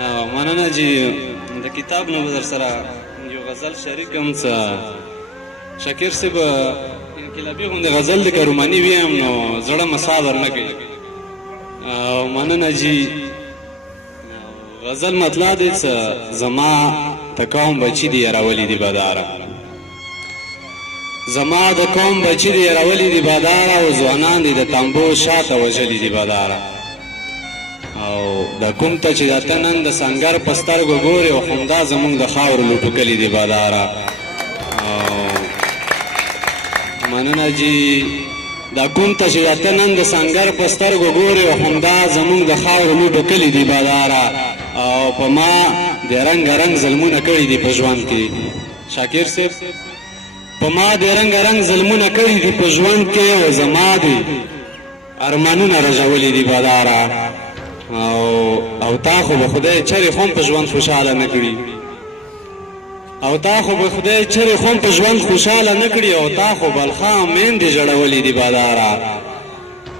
مننه چې د کتاب نه به در سره یو غزل شریکم څه شاکر صاحب انقلابي غوندې غزل دی که روماني ویم نو زړه مسا درنه کوي. مننه جي غزل مطلع دی څه زما د قوم بچي دي یراولي دي باداره، زما د قوم بچي دي یراولي دي باداره، او ځوانان دي د تنبو شاته وژلي دي باداره. او د کوم ته چې د ته نن د سنګر په سترګو ګورې او همدا زمونږ د خاورو لوټو کلي دي باداره. مننه جي دا کوم ته چې د ته نن د سنګر په سترګو ګورې او همدا زمونږ د خاورو لوټو کلي دي باداره. او په ما د رنګ رنګ ظلمونه کړي دي په ژوند کې شاکر صاحب، په ما د رنګ رنګ ظلمونه کړي دي په ژوند کې، او زما دي ارمانونه رژولي دي باداره. او تا خو به خدای چرې خو هم په ژوند خوشحاله نه کړي، او تا خو به خدای چرې خو هم په ژوند خوشحاله نه کړي، او تا خو بلخا میندې ژړولي دي باداره.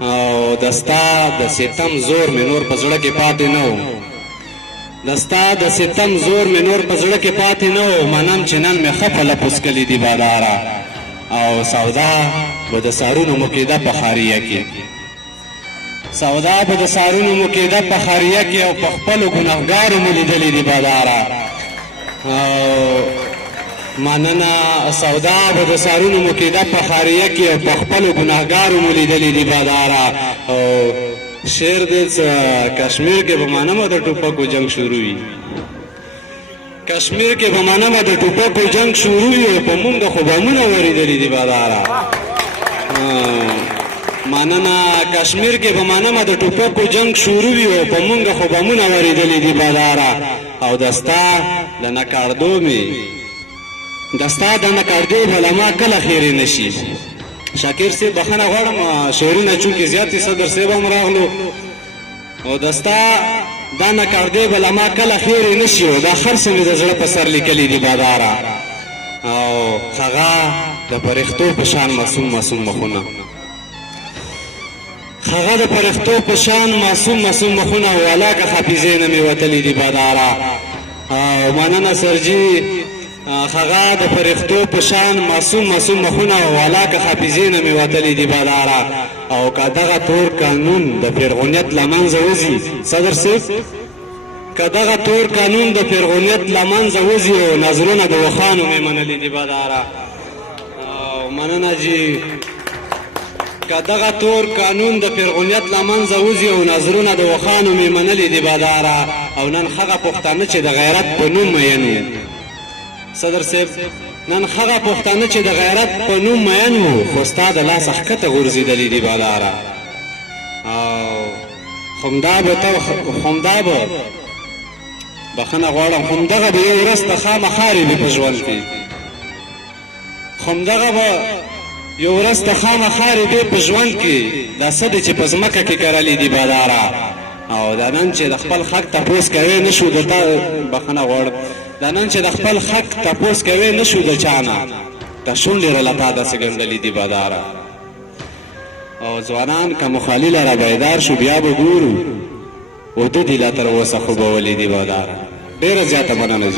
او د ستا د ستم زور مې نور په زړه کې پاتې نه و، د ستا د ستم زور مې نور په زړه کې پاتې نه و. منم چې نن مې ښه په لپس کلي دي باداره. او سودا به د سارونو مقیده په خاریه کې، سودا به د سارونو مقیده په خاریه کې، او په خپلو ګنهګارو مو لیدلي دي باداره. مننه سودا به د سارونو مقیده په خاریه کې، او په خپلو ګنهګارو مو لیدلي دي باداره. او شعر دی کشمیر کې به منمه د ټوپکو جنگ شروع وي، کشمیر کې به منمه د ټوپکو جنگ شروع وي، او په مونږ خو بمونه ورېدلي دي باداره. مننه کشمیر کې به منمه د ټوپکو جنگ شروع وي، او په مونږ خو بمونه ورېدلي دي باداره. او دستا د نکاردو مې دستا د نکاردو به له ما کله خیرې نه شي. شاکر صاحب بخښنه غواړم شعرونه چونکې زیاتې صدر صاحب هم راغلو، او دستا دا نکاردې به له ما کله خیرې نه شي، او دا هر څه مې د زړه په سر لیکلي دي باداره. او هغه د فرښتو په شان معصوم معصوم مخونه، هغه د فرښتو په شان معصوم معصوم مخونه، او علاقه حافظې نه مې وتلي دي باداره. او مننه سرجي هغه د فرښتو په شان معصوم معصوم مخونه، او علاقه حافظې نه مې وتلي دي باداره. او که دغه تور قانون د فرغونیت له منځه وځي صدر صاحب، که دغه تور قانون د فرغونیت له منځه وځي، او نظرونه د وخانو مې منلي دي باداره. او مننه جي که دغه تور قانون د فرغونیت له منځه وځي، او نظرونه د وخانو مې منلي دي باداره. او نن هغه پښتانه چې د غیرت په نوم مین وو صدر صاحب، نن هغه پښتانه چې د غیرت په نوم مین وو، خو ستا د لاسه ښکته غورځېدلي دي باداره. او همدا به بخښنه غواړم، همدغه به یو ورځ ته خامخا وي په ژوند کې، همدغه به یو ورځ ته خامخا وي په ژوند کې، دا څه دی چې په ځمکه کې کرلي دي باداره. او دا نن چې د خپل حق تپوس کوی نه شو، د تا بخښنه غواړم، دا نن چې د خپل حق تپوس کوی نه شو د چا نه، د شونډې رله تا داسې ګنډلي دي باداره. او ځوانان که مخالي لره بیدار شو بیا به ګورو، اوده دي لا تر اوسه خوبولي دي باداره. ډېره زیاته مننه.